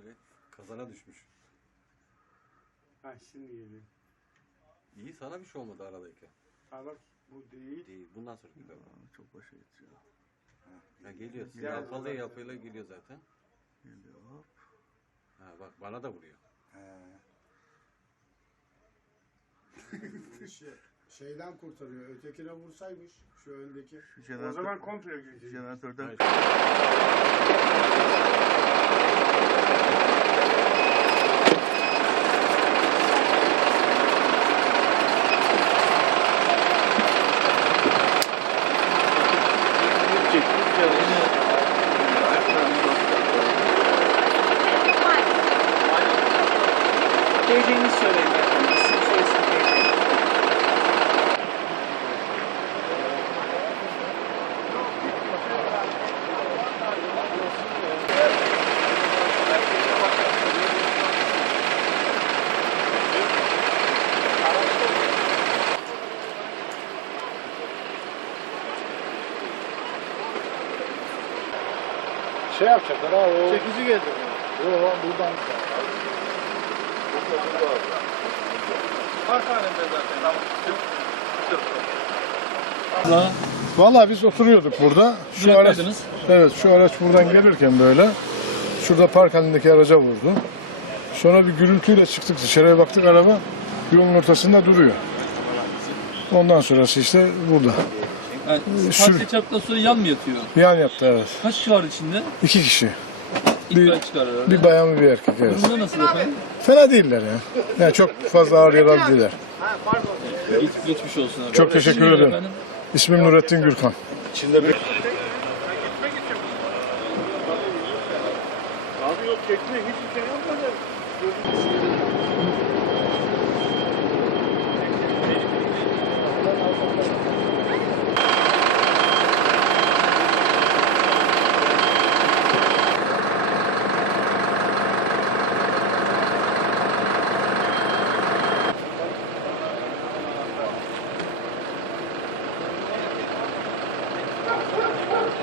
Evet, kazana düşmüş. Ha şimdi geliyor. İyi, sana bir şey olmadı aradayken. Ha bak bu değil. Değil, bundan sonra gidiyor. Çok başa yetiyor. Ya geliyor, Gel yapılı buradan. yapıyla geliyor zaten. Geliyor hop. Ha bak, bana da vuruyor. Şeyden kurtarıyor. Ötekine vursaymış şu öndeki. O zaman komple gidecek. Jeneratörden Geleceğini söyleyin. İsim soyisim geleceğini. Şey yapacaklar ha o. çekici geldi. Yok buradan. Park halinde zaten. Vallahi biz oturuyorduk burada. Şu araç, evet şu araç buradan gelirken böyle şurada park halindeki araca vurdu. Sonra bir gürültüyle çıktık dışarıya baktık araba yolun ortasında duruyor. Ondan sonrası işte burada. Yani parça çarptıktan sonra yan mı yatıyor? Yan yaptı evet. Kaç kişi var içinde? 2 kişi. İtfaiye çıkar herhalde. Bir bayan bir erkek evet. Durumda nasıl efendim? Fena değiller ya. Yani çok fazla ağır yaralı değiller. Geçmiş olsun abi. Çok teşekkür İsminiz ederim. efendim? İsmim Nurettin Gürkan. İçinde bir... Abi yok çekme hiçbir şey yapmadı.